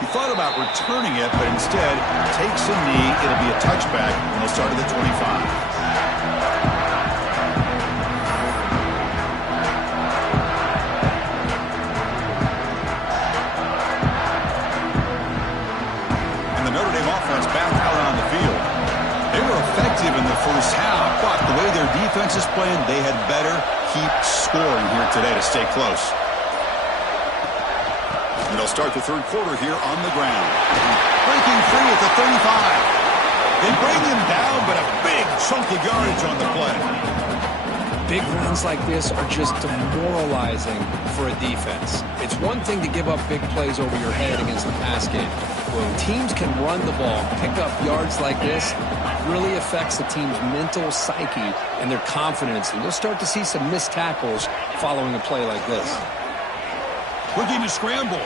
He thought about returning it, but instead takes a knee. It'll be a touchback, and they'll start at the 25. Notre Dame offense back out on the field. They were effective in the first half, but the way their defense is playing, they had better keep scoring here today to stay close. And they'll start the third quarter here on the ground. Breaking free at the 35. They bring him down, but a big chunk of yardage on the play. Big runs like this are just demoralizing for a defense. It's one thing to give up big plays over your head against the pass game. When teams can run the ball, pick up yards like this, it really affects the team's mental psyche and their confidence. And you'll start to see some missed tackles following a play like this. Looking to scramble.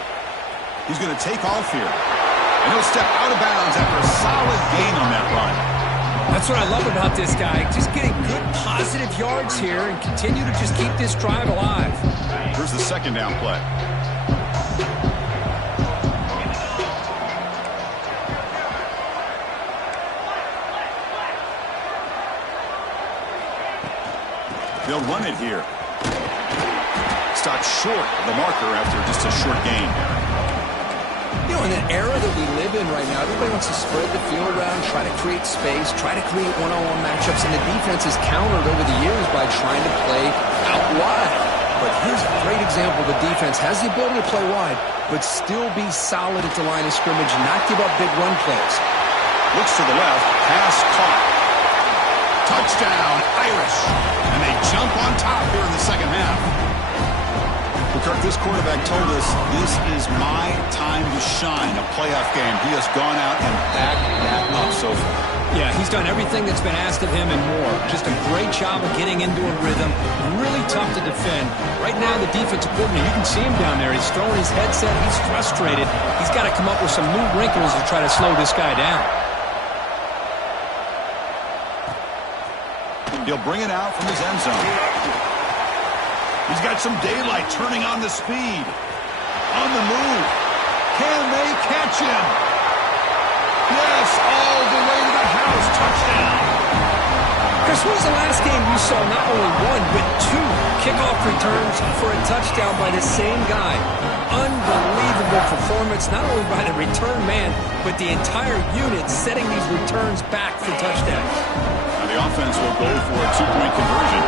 He's going to take off here. And he'll step out of bounds after a solid gain on that run. That's what I love about this guy. Just getting good positive yards here and continue to just keep this drive alive. Here's the second down play. They'll run it here. Stopped short of the marker after just a short gain. You know, in the era that we live in right now, everybody wants to spread the field around, try to create space, try to create one-on-one matchups, and the defense is countered over the years by trying to play out wide. But here's a great example. The defense has the ability to play wide, but still be solid at the line of scrimmage and not give up big run plays. Looks to the left, pass caught. Touchdown, Irish. And they jump on top here in the second half. Kirk, this quarterback told us this is my time to shine, a playoff game. He has gone out and backed that up so far. Yeah, he's done everything that's been asked of him and more. Just a great job of getting into a rhythm. Really tough to defend. Right now, the defensive coordinator, you can see him down there. He's throwing his headset. He's frustrated. He's got to come up with some new wrinkles to try to slow this guy down. He'll bring it out from his end zone. He's got some daylight turning on the speed. On the move. Can they catch him? Yes, all the way to the house. Touchdown. Chris, when was the last game you saw not only one, but two kickoff returns for a touchdown by the same guy? Unbelievable performance, not only by the return man, but the entire unit setting these returns back for touchdowns. Now the offense will go for a two-point conversion.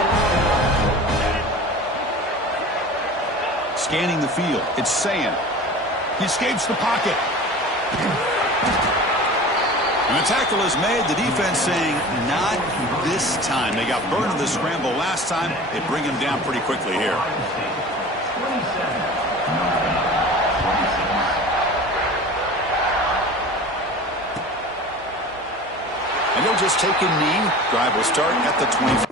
Scanning the field. It's Sand. He escapes the pocket. And the tackle is made. The defense saying, not this time. They got burned in the scramble last time. They bring him down pretty quickly here. And they'll just take a knee. Drive will start at the 25.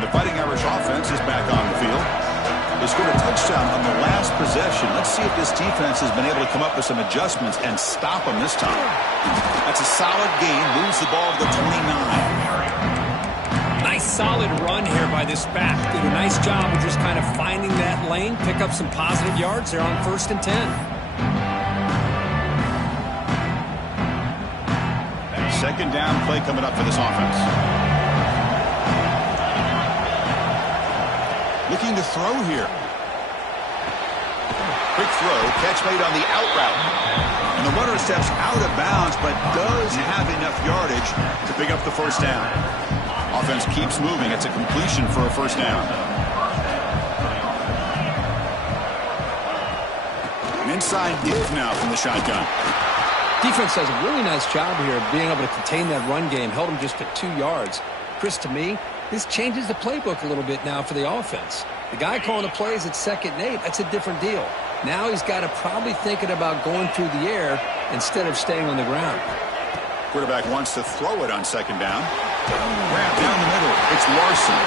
The Fighting Irish offense is back on the field. They scored a touchdown on the last possession. Let's see if this defense has been able to come up with some adjustments and stop them this time. That's a solid gain. Moves the ball to the 29. Nice solid run here by this back. Did a nice job of just kind of finding that lane, pick up some positive yards there on 1st and 10. Second down play coming up for this offense. Looking to throw here. Quick throw, catch made on the out route. And the runner steps out of bounds, but does have enough yardage to pick up the first down. Offense keeps moving. It's a completion for a first down. An inside give now from the shotgun. Defense does a really nice job here of being able to contain that run game. Held him just at 2 yards. Chris, to me, This changes the playbook a little bit now for the offense. The guy calling the plays at 2nd and 8, that's a different deal. Now he's got to probably thinking about going through the air instead of staying on the ground. Quarterback wants to throw it on 2nd down. Grab down the middle. It's Larson.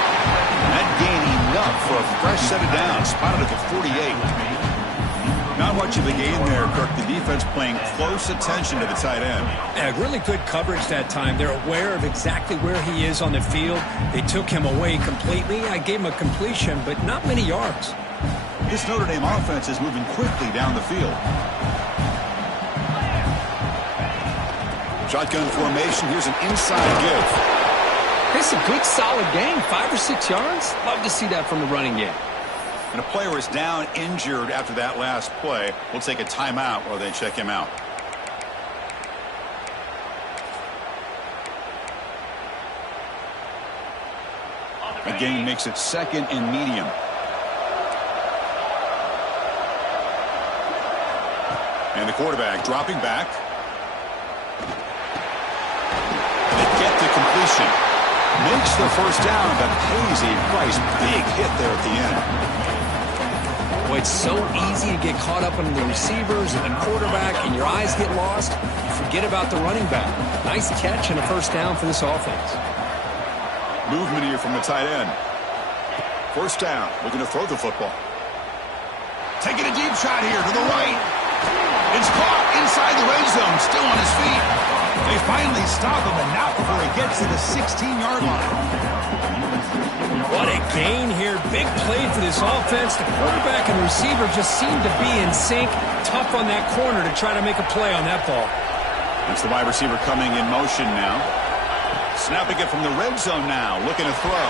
That gain enough for a fresh set of downs. Spotted at the 48. Not much of a gain there, Kirk. The defense paying close attention to the tight end. Yeah, really good coverage that time. They're aware of exactly where he is on the field. They took him away completely. I gave him a completion, but not many yards. This Notre Dame offense is moving quickly down the field. Shotgun formation. Here's an inside give. It's a good, solid gain. 5 or 6 yards. Love to see that from the running game. And a player is down injured after that last play. We'll take a timeout while they check him out. A gain makes it 2nd and medium. And the quarterback dropping back. They get the completion. Makes the first down, but pays a price. Big hit there at the end. Boy, it's so easy to get caught up on the receivers and the quarterback, and your eyes get lost. You forget about the running back. Nice catch and a first down for this offense. Movement here from the tight end. First down. Looking to throw the football. Taking a deep shot here to the right. It's caught inside the red zone. Still on his feet. They finally stop him, and not before he gets to the 16-yard line. What a gain here. Big play for this offense. The quarterback and receiver just seem to be in sync. Tough on that corner to try to make a play on that ball. It's the wide receiver coming in motion now. Snapping it from the red zone now. Looking to throw.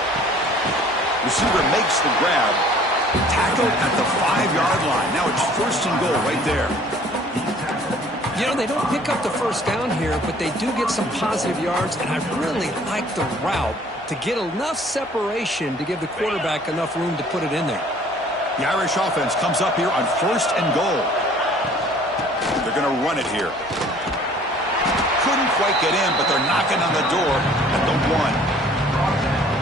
Receiver makes the grab. Tackled at the 5-yard line. Now it's 1st and goal right there. You know, they don't pick up the first down here, but they do get some positive yards, and I really like the route to get enough separation to give the quarterback enough room to put it in there. The Irish offense comes up here on 1st and goal. They're going to run it here. Couldn't quite get in, but they're knocking on the door at the 1.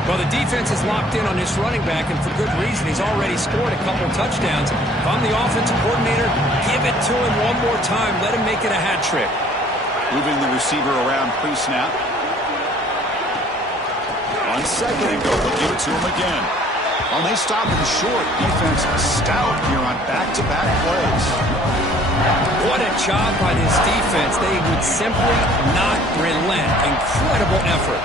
Well, the defense is locked in on this running back, and for good reason. He's already scored a couple touchdowns. If I'm the offensive coordinator, give it to him one more time. Let him make it a hat trick. Moving the receiver around pre-snap. On 2nd and goal, they'll give it to him again. Well, they stop him short. Defense stout here on back-to-back plays. What a job by this defense. They would simply not relent. Incredible effort.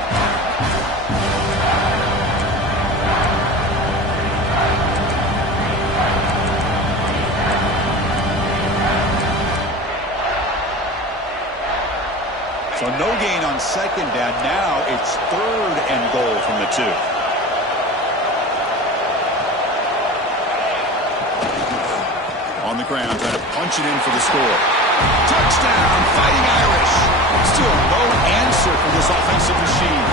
So no gain on 2nd down. Now it's 3rd and goal from the 2. On the ground, trying to punch it in for the score. Touchdown, Fighting Irish. Still no answer from this offensive machine.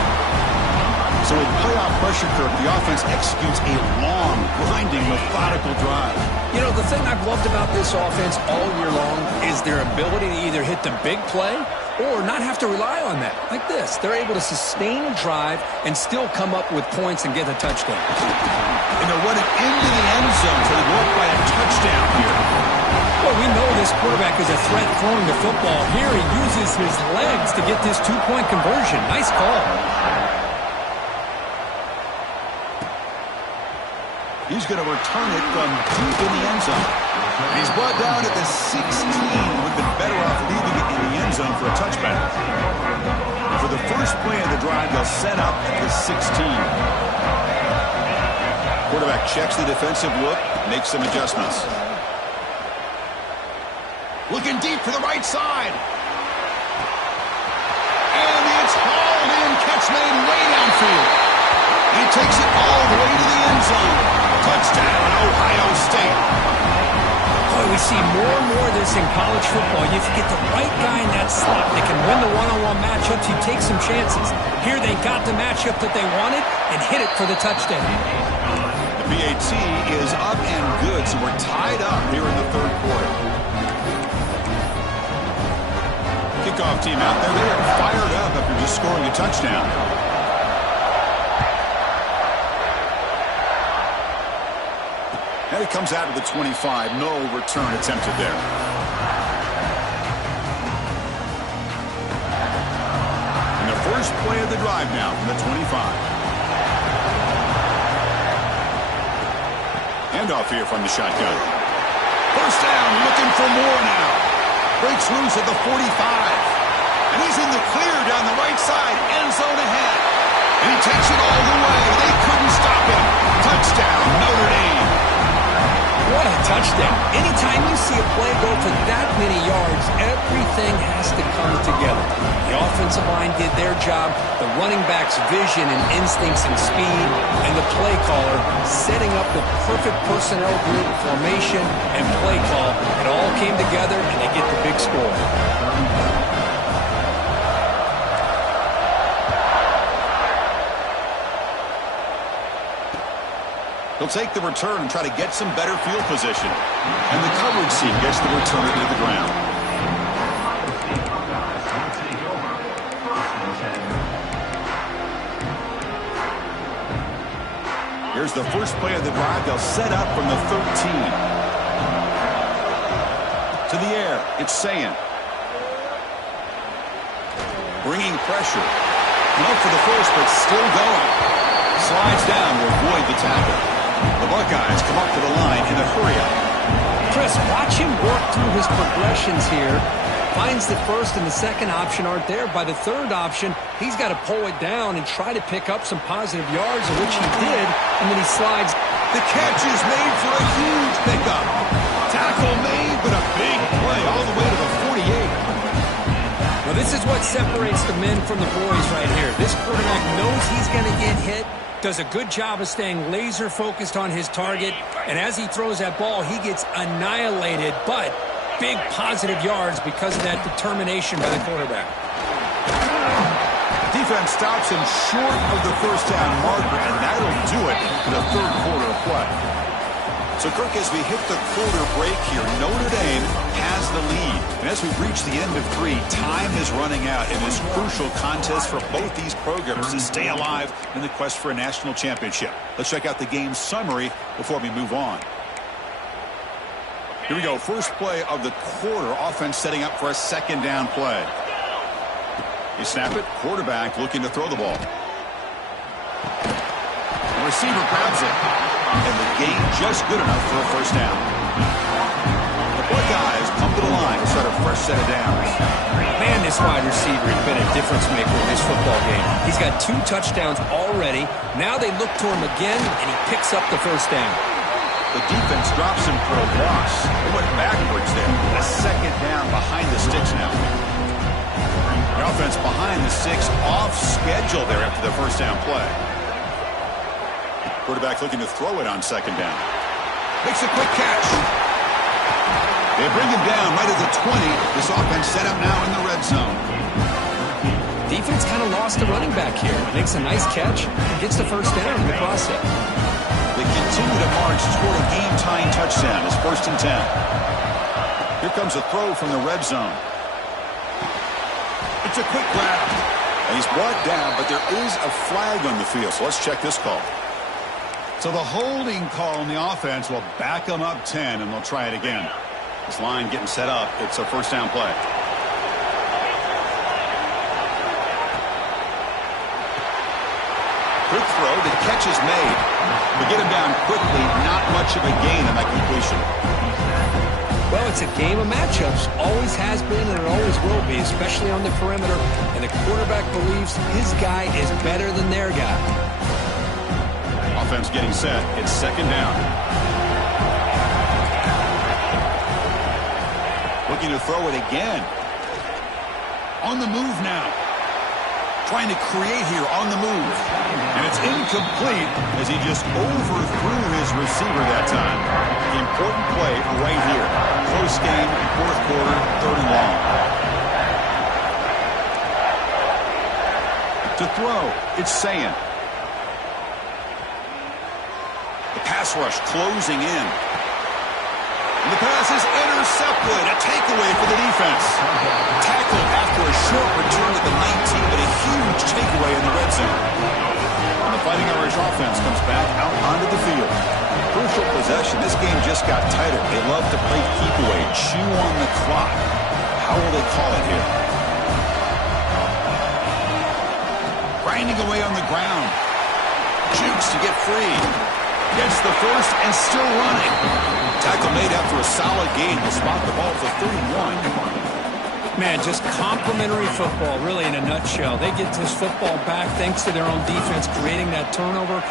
So with playoff pressure, Kirk, the offense executes a long, grinding, methodical drive. You know, the thing I've loved about this offense all year long is their ability to either hit the big play or not have to rely on that. Like this. They're able to sustain a drive and still come up with points and get a touchdown. And they're running into the end zone, so they go up by a touchdown here. Well, we know this quarterback is a threat throwing the football. Here he uses his legs to get this 2-point conversion. Nice call. He's going to return it from deep in the end zone. And he's brought down at the 16. Would have been better off leaving it in the end zone for a touchback. For the first play of the drive, they'll set up at the 16. Quarterback checks the defensive look, makes some adjustments. Looking deep for the right side. And it's hauled in. Catch made way downfield. He takes it all the way to the end zone. Touchdown, Ohio State. Boy, we see more and more of this in college football. If you get the right guy in that slot that can win the one-on-one matchups, you take some chances. Here they got the matchup that they wanted and hit it for the touchdown. The BAT is up and good, so we're tied up here in the 3rd quarter. Kickoff team out there. They are fired up after just scoring a touchdown. he comes out to the 25. No return attempted there. And the first play of the drive now from the 25. Handoff here from the shotgun. First down, looking for more now. Breaks loose at the 45. And he's in the clear down the right side, end zone ahead. And he takes it all the way. They couldn't stop him. Touchdown, Notre Dame. What a touchdown. Anytime you see a play go for that many yards, everything has to come together. The offensive line did their job, the running back's vision and instincts and speed, and the play caller setting up the perfect personnel group, formation, and play call. It all came together, and they get the big score. He'll take the return and try to get some better field position. And the coverage team gets the return to the ground. Here's the first play of the drive. They'll set up from the 13. To the air. It's Sayin. Bringing pressure. Up for the first, but still going. Slides down to avoid the tackle. The Buckeyes come up to the line in a hurry-up. Chris, watch him work through his progressions here. Finds the first and the second option aren't there. By the third option, he's got to pull it down and try to pick up some positive yards, which he did, and then he slides. The catch is made for a huge pickup. Tackle made, but a big play all the way to the 48. Well, this is what separates the men from the boys right here. This quarterback knows he's going to get hit, does a good job of staying laser focused on his target, and as he throws that ball, he gets annihilated, but big positive yards because of that determination by the quarterback. Defense stops him short of the first down marker, and that'll do it in the third quarter of play. So, Kirk, as we hit the quarter break here, Notre Dame has the lead. And as we reach the end of 3, time is running out in this crucial contest for both these programs to stay alive in the quest for a national championship. Let's check out the game summary before we move on. Here we go. First play of the quarter. Offense setting up for a second down play. You snap it. Quarterback looking to throw the ball. The receiver grabs it. And the gain just good enough for a first down. The Buckeyes come to the line to start a fresh set of downs. Man, this wide receiver has been a difference maker in this football game. He's got 2 touchdowns already. Now they look to him again, and he picks up the first down. The defense drops him for a loss. They went backwards there. A second down behind the sticks now. The offense behind the sticks off schedule there after the first down play. Quarterback looking to throw it on second down. Makes a quick catch. They bring him down right at the 20. This offense set up now in the red zone. Defense kind of lost the running back here. Makes a nice catch and gets the first down in the process. They continue to march toward a game-tying touchdown. It's 1st and 10. Here comes a throw from the red zone. It's a quick grab. And he's brought down, but there is a flag on the field. So let's check this call. So the holding call on the offense will back them up 10, and they'll try it again. This line getting set up. It's a first down play. Quick throw. The catch is made. They get him down quickly. Not much of a gain on that completion. Well, it's a game of matchups. Always has been and it always will be, especially on the perimeter. And the quarterback believes his guy is better than their guy. Offense getting set. It's second down. Looking to throw it again. On the move now. Trying to create here on the move. And it's incomplete as he just overthrew his receiver that time. Important play right here. Close game, 4th quarter, 3rd and long. To throw, it's Sayin. The pass rush closing in. And the pass is intercepted. A takeaway for the defense. Tackled after a short return to the 19, but a huge takeaway in the red zone. And the Fighting Irish offense comes back out onto the field. crucial possession. This game just got tighter. They love to play keep away, chew on the clock. How will they call it here? Grinding away on the ground. Jukes to get free. Gets the first and still running. Tackle made after a solid gain. Will spot the ball for 31. Man, just complimentary football, really, in a nutshell. They get this football back thanks to their own defense, creating that turnover,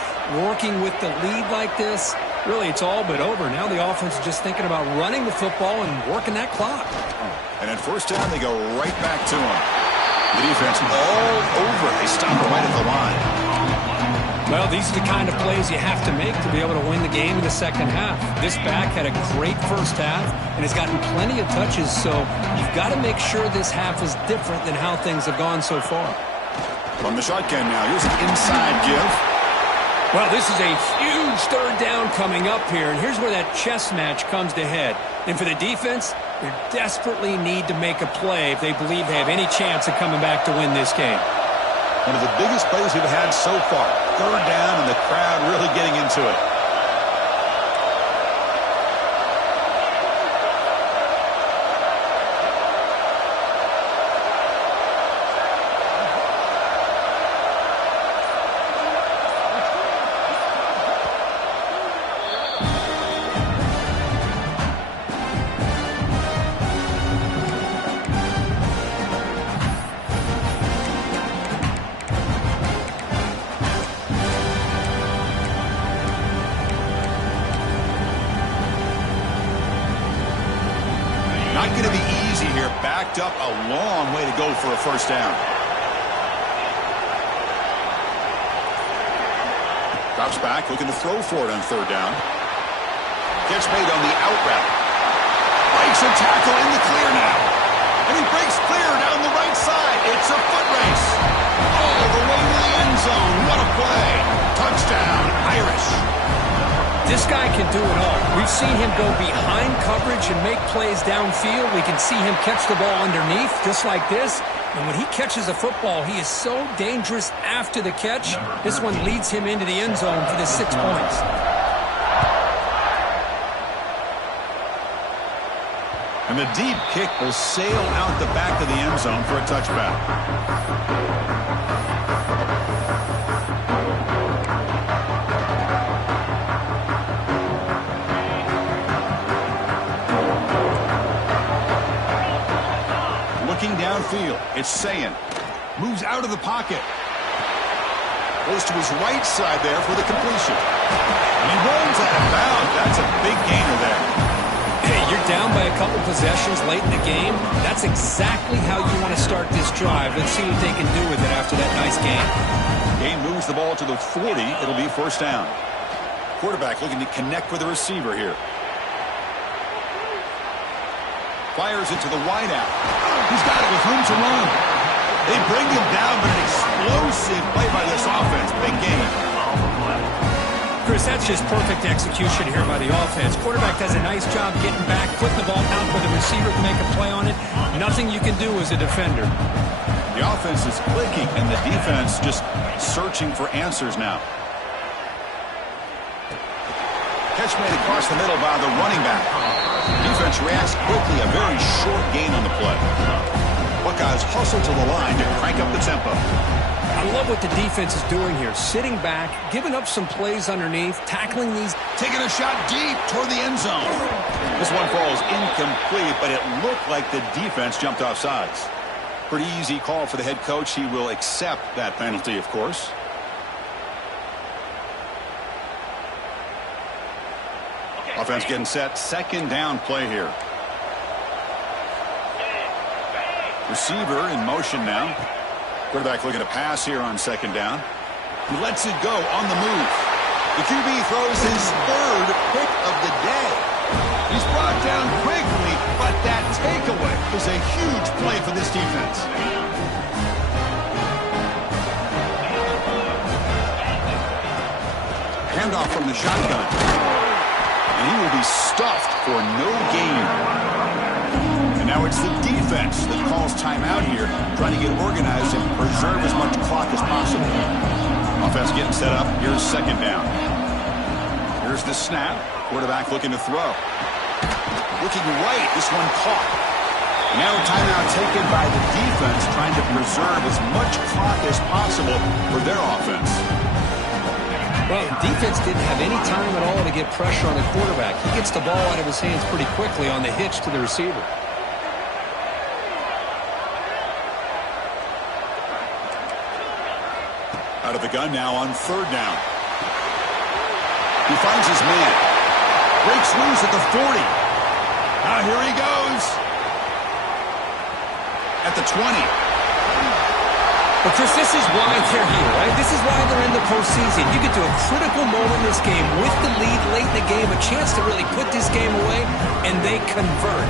working with the lead like this. Really, it's all but over. Now the offense is just thinking about running the football and working that clock. And at first down, they go right back to him. The defense all over. They stop right at the line. Well, these are the kind of plays you have to make to be able to win the game in the second half. This back had a great first half and has gotten plenty of touches, so you've got to make sure this half is different than how things have gone so far. From the shotgun now, here's an inside give. Well, this is a huge third down coming up here, and here's where that chess match comes to head. And for the defense, they desperately need to make a play if they believe they have any chance of coming back to win this game. One of the biggest plays we've had so far. Third down, and the crowd really getting into it. Not going to be easy here. Backed up a long way to go for a first down. Drops back, looking to throw for it on third down. Gets made on the out route. Breaks a tackle in the clear now. And he breaks clear down the right side. It's a foot race. All the way to the end zone. What a play. Touchdown, Irish. This guy can do it all. We've seen him go behind coverage and make plays downfield. We can see him catch the ball underneath, just like this. And when he catches a football, he is so dangerous after the catch. This one leads him into the end zone for the 6 points. And the deep kick will sail out the back of the end zone for a touchback. Looking downfield, it's Sayin. Moves out of the pocket. Goes to his right side there for the completion. And he rolls out of bounds. That's a big gainer there. Hey, you're down by a couple possessions late in the game. That's exactly how you want to start this drive. Let's see what they can do with it after that nice game. Game moves the ball to the 40. It'll be first down. Quarterback looking to connect with the receiver here. Fires it to the wideout. He's got it with room to run. They bring him down, but an explosive play by this offense. Big game. Chris, that's just perfect execution here by the offense. Quarterback does a nice job getting back, putting the ball out where the receiver can make a play on it. Nothing you can do as a defender. The offense is clicking, and the defense just searching for answers now. Catch made across the middle by the running back. Defense reacts quickly, a very short gain on the play. Buckeyes hustle to the line to crank up the tempo. I love what the defense is doing here. Sitting back, giving up some plays underneath, tackling these. Taking a shot deep toward the end zone. This one falls incomplete, but it looked like the defense jumped off sides. Pretty easy call for the head coach. He will accept that penalty, of course. Offense getting set. Second down play here. Receiver in motion now. Quarterback looking to pass here on second down. He lets it go on the move. The QB throws his third pick of the day. He's brought down quickly, but that takeaway is a huge play for this defense. Handoff from the shotgun. And he will be stuffed for no gain. And now it's the defense that calls timeout here, trying to get organized and preserve as much clock as possible. Offense getting set up. Here's second down. Here's the snap. Quarterback looking to throw. Looking right. This one caught. Now a timeout taken by the defense, trying to preserve as much clock as possible for their offense. Well, defense didn't have any time at all to get pressure on the quarterback. He gets the ball out of his hands pretty quickly on the hitch to the receiver. Out of the gun now on third down. He finds his man. Breaks loose at the 40. Now here he goes. At the 20. But Chris, this is why they're here, right? This is why they're in the postseason. You get to a critical moment in this game with the lead late in the game, a chance to really put this game away, and they convert.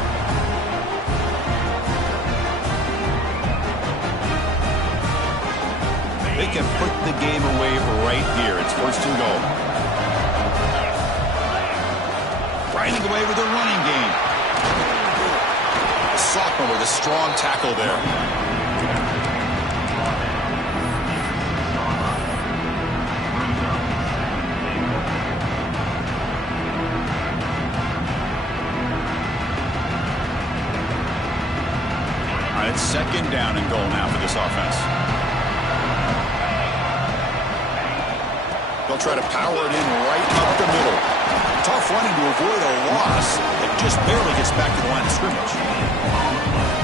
They can put the game away right here. It's first and goal. Riding away with a running game. The sophomore with a strong tackle there. All right, it's second down and goal now for this offense. They'll try to power it in right up the middle. Tough running to avoid a loss. It just barely gets back to the line of scrimmage.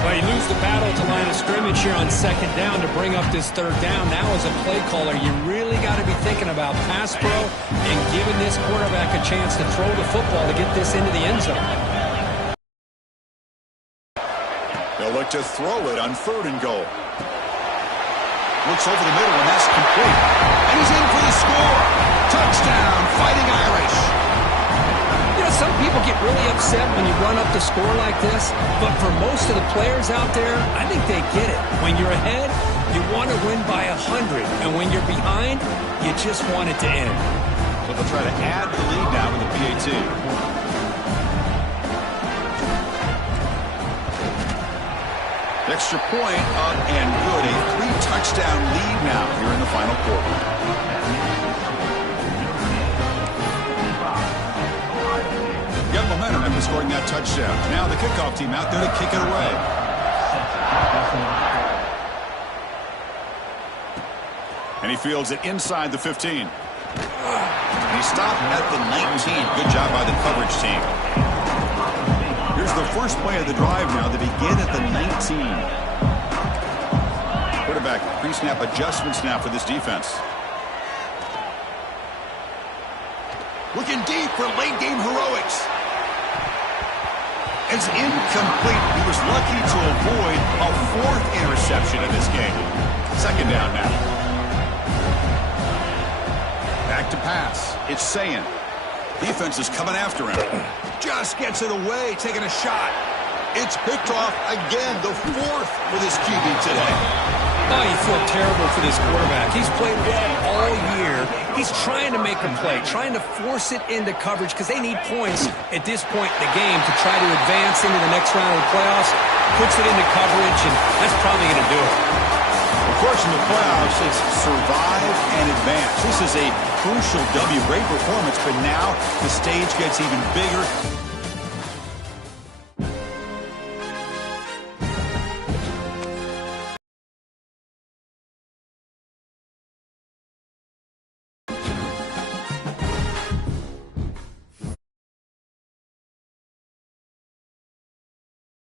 Well, you lose the battle to line of scrimmage here on second down to bring up this third down. Now as a play caller, you really got to be thinking about pass pro and giving this quarterback a chance to throw the football to get this into the end zone. They'll look to throw it on third and goal. Looks over the middle, and that's complete. And he's in for the score. Touchdown, Fighting Irish. You know, some people get really upset when you run up the score like this, but for most of the players out there, I think they get it. When you're ahead, you want to win by 100, and when you're behind, you just want it to end. So they'll try to add the lead now with the PAT. Extra point up and good. A 3-touchdown lead now here in the final quarter. Got momentum after scoring that touchdown. Now the kickoff team out there to kick it away. And he fields it inside the 15. And he stopped at the 19. Good job by the coverage team. Here's the first play of the drive now. They begin at the 19. Quarterback pre-snap adjustments now for this defense. Looking deep for late game heroics. It's incomplete. He was lucky to avoid a fourth interception in this game. Second down now. Back to pass. It's Sayin. Defense is coming after him. Just gets it away, taking a shot. It's picked off again, the fourth for this QB today. Oh, you feel terrible for this quarterback. He's played well all year. He's trying to make a play, trying to force it into coverage because they need points at this point in the game to try to advance into the next round of the playoffs. Puts it into coverage, and that's probably going to do it. Of course, in the playoffs, it's survive and advance. This is a crucial W. Great performance, but now the stage gets even bigger.